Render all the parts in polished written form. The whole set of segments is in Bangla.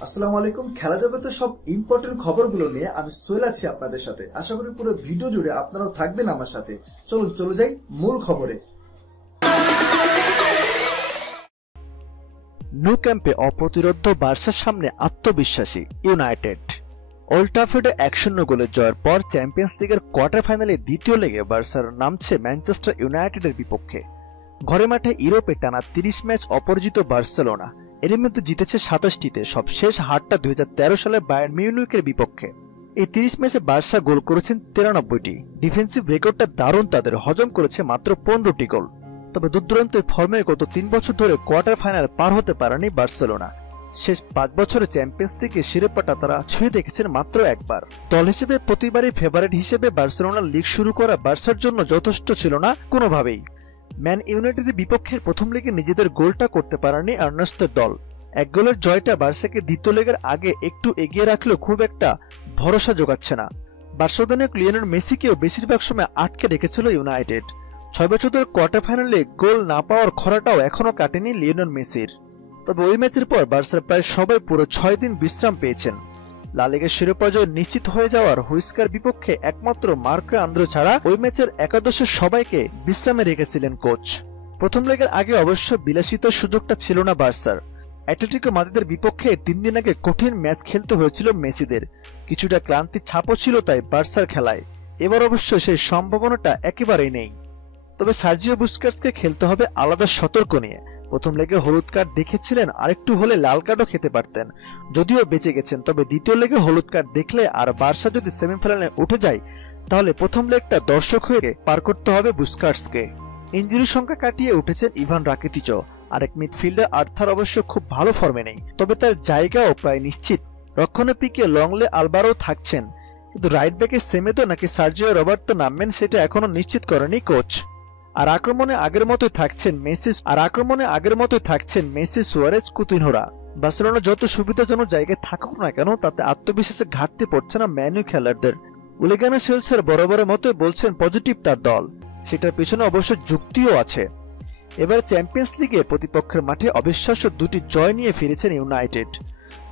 আসসালামু আলাইকুম। খেলা জগতের সব ইম্পর্টেন্ট খবরগুলো নিয়ে আমি সোহেল আছি আপনাদের সাথে। আশা করি পুরো ভিডিও জুড়ে আপনারাও থাকবেন আমার সাথে। চলুন চলে যাই মূল খবরে। ন্যু ক্যাম্পে অপ্রতিরোধ্য বার্সার সামনে আত্মবিশ্বাসী ইউনাইটেড। ওল্ড ট্রাফোর্ডে 1-0 গোলের জয়ের পর চ্যাম্পিয়ন্স লিগের কোয়ার্টার ফাইনালে দ্বিতীয় লেগে বার্সার নামছে ম্যানচেস্টার ইউনাইটেডের বিপক্ষে। ঘরে মাঠে ইউরোপে টানা 30 ম্যাচ অপরাজিত বার্সেলোনা, এর মধ্যে জিতেছে 27টিতে। সবশেষ হারটা 2013 সালে বায়ার্ন মিউনিখের বিপক্ষে। এই 30 ম্যাচে বার্সা গোল করেছেন 93টি। ডিফেন্সিভ রেকর্ডটা দারুণ, তাদের হজম করেছে মাত্র 15টি গোল। তবে দুর্দান্ত ফর্মে গত 3 বছর ধরে কোয়ার্টার ফাইনাল পার হতে পারেনি বার্সেলোনা। শেষ 5 বছরে চ্যাম্পিয়ন্স লিগে শিরোপাটা তারা ছুঁয়ে দেখেছেন মাত্র একবার। দল হিসেবে প্রতিবারই ফেভারিট হিসেবে বার্সেলোনা লিগ শুরু করা বার্সার জন্য যথেষ্ট ছিল না কোনোভাবেই। ম্যান ইউনাইটেডের বিপক্ষে প্রথম লেগে নিজেদের গোলটা করতে পারেনি আর্নেস্টোর দল। 1 গোলের জয়টা বার্সাকে দ্বিতীয় লেগের আগে একটু এগিয়ে রাখলেও খুব একটা ভরসা জোগাচ্ছে না। বার্সা অধিনায়ক লিওনেল মেসিকেও বেশিরভাগ সময় আটকে রেখেছিল ইউনাইটেড। 6 বছর ধরে কোয়ার্টার ফাইনালে গোল না পাওয়ার খরাটাও এখনো কাটেনি লিওনেল মেসির। তবে ওই ম্যাচের পর বার্সার প্রায় সবাই পুরো 6 দিন বিশ্রাম পেয়েছেন। লা লিগার শিরোপা জয় নিশ্চিত হয়ে যাওয়ার হুইস্কার বিপক্ষে একমাত্র মার্কো আন্দ্রে ছাড়া ওই ম্যাচের একাদশের সবাইকে বিশ্রামে রেখেছিলেন কোচ। প্রথম লেগের আগে অবশ্য বিলাসিতার সুযোগটা ছিল না বার্সার। অ্যাটলেটিকো মাদ্রিদের বিপক্ষে 3 দিন আগে কঠিন ম্যাচ খেলতে হয়েছিল মেসিদের। কিছুটা ক্লান্তির ছাপও ছিল তাই বার্সার খেলায়। এবার অবশ্য সেই সম্ভাবনাটা একেবারেই নেই। তবে সার্জিও বুস্কেটসকে খেলতে হবে আলাদা সতর্ক নিয়ে। প্রথম লেগে হলুদ কার্ড দেখেছিলেন, আরেকটু হলে লাল কার্ডও খেতে পারতেন, যদিও বেঁচে গেছেন। তবে দ্বিতীয় লেগে হলুদ কার্ড দেখলে আর বার্সা যদি সেমিফাইনালে উঠে যায় তাহলে প্রথম লেগটা দর্শক হয়ে পার করতে হবে বুস্কেটসকে। ইনজুরির সংখ্যা কাটিয়ে উঠেছেন ইভান রাকিতিচও। আরেক মিডফিল্ডার আর্থার অবশ্য খুব ভালো ফর্মে নেই, তবে তার জায়গাও প্রায় নিশ্চিত। রক্ষণে পিকে লংলে আলবারো থাকছেন, কিন্তু রাইট ব্যাকে সেমেদো নাকি সার্জিও রবার্তো নামবেন সেটা এখনো নিশ্চিত করেনি কোচ। আর আক্রমণে আগের মতোই থাকছেন মেসি, সুয়ারেজ, কুতিনহোরা। বার্সেলোনা যত সুবিধাজনক জায়গায় থাকুক না কেন তাতে আত্মবিশ্বাসে ঘাটতি পড়ছে না ম্যানইউ খেলোয়াড়দের। ওলে গুনার সোলশায়ার বরাবরের মতোই বলছেন পজিটিভ তার দল, সেটার পেছনে অবশ্য যুক্তিও আছে। এবার চ্যাম্পিয়ন্স লিগে প্রতিপক্ষের মাঠে অবিশ্বাস্য 2টি জয় নিয়ে ফিরেছেন ইউনাইটেড।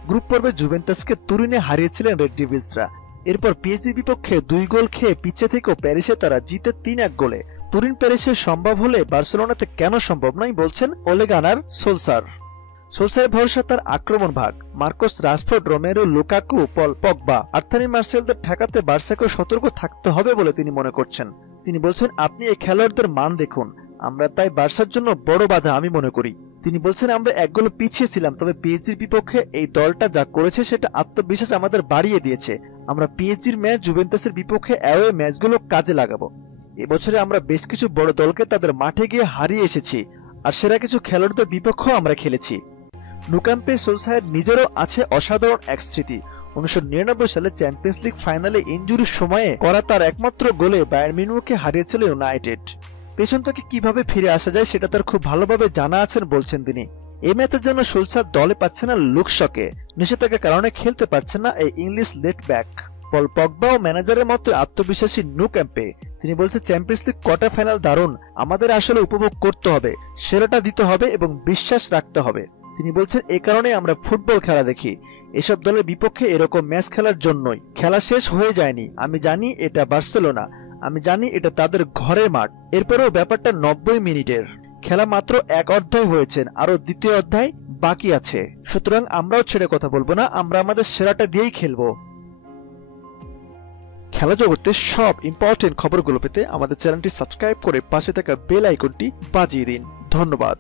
গ্রুপ পর্বে জুভেন্টাসকে তুরিনে হারিয়েছিলেন রেড ডেভিলসরা। এরপর পিএসজির বিপক্ষে 2 গোল খেয়ে পিছে থেকেও প্যারিসে তারা জিতে 3-1 গোলে। তুরিন প্যারিসে সম্ভব হলে বার্সেলোনাতে কেন সম্ভব নয় বলছেন ওলে গুনার সোলশায়ার ভরসা তার আক্রমণ ভাগ। Marcus Rashford, Romero, Lukaku, Paul Pogba, Anthony মার্সেলদের ঠেকাতে বার্সাকে সতর্ক থাকতে হবে বলে তিনি মনে করছেন। তিনি বলছেন, আপনি এই খেলোয়াড়দের মান দেখুন, আমরা তাই বার্সার জন্য বড় বাধা আমি মনে করি। তিনি বলছেন, আমরা 1 গোল পিছিয়ে ছিলাম, তবে পিএসজির বিপক্ষে এই দলটা যা করেছে সেটা আত্মবিশ্বাস আমাদের বাড়িয়ে দিয়েছে। আমরা পিএসজির ম্যাচ, জুভেন্টাসের বিপক্ষে অ্যাওয়ে ম্যাচগুলো কাজে লাগাবো। এবছরে আমরা বেশ কিছু বড় দলকে তাদের মাঠে গিয়ে হারিয়ে এসেছি, আর সেরা কিছু খেলোয়াড়দের বিপক্ষেও আমরা খেলেছি। ন্যু ক্যাম্পে সোলশায়ার নিজেরও আছে অসাধারণ এক স্মৃতি। 1999 সালে চ্যাম্পিয়ন্স লিগ ফাইনালে ইনজুরির সময়ে করা তার একমাত্র গোলে বায়ার্ন মিউনিখকে হারিয়েছিল ইউনাইটেড। পেছন থেকে কিভাবে ফিরে আসা যায় সেটা তার খুব ভালোভাবে জানা আছেন বলছেন তিনি। এই ম্যাচের জন্য সোলশায়ার দলে পাচ্ছে না লুকশকে, নিষেধাজ্ঞার কারণে খেলতে পারছে না এই English left back. Paul Pogba ও ম্যানেজারের মতো আত্মবিশ্বাসী ন্যু ক্যাম্পে। তিনি বলছেন, চ্যাম্পিয়ন্স লিগ কোয়ার্টার ফাইনাল দারুণ, আমাদের আসলে উপভোগ করতে হবে, সেরাটা দিতে হবে এবং বিশ্বাস রাখতে হবে। তিনি বলছেন, এই কারণে আমরা ফুটবল খেলা দেখি, এসব দলের বিপক্ষে এরকম ম্যাচ খেলার জন্যই। খেলা শেষ হয়ে যায়নি, আমি জানি এটা বার্সেলোনা, আমি জানি এটা তাদের ঘরের মাঠ। এরপরেও ব্যাপারটা 90 মিনিটের খেলা, মাত্র 1 অধ্যায় হয়েছেন, আরো 2য় অধ্যায় বাকি আছে। সুতরাং আমরাও ছেড়ে কথা বলবো না, আমরা আমাদের সেরাটা দিয়েই খেলবো। খেলা জগতের সব ইম্পর্টেন্ট খবরগুলো পেতে আমাদের চ্যানেলটি সাবস্ক্রাইব করে পাশে থাকা বেল আইকনটি বাজিয়ে দিন। ধন্যবাদ।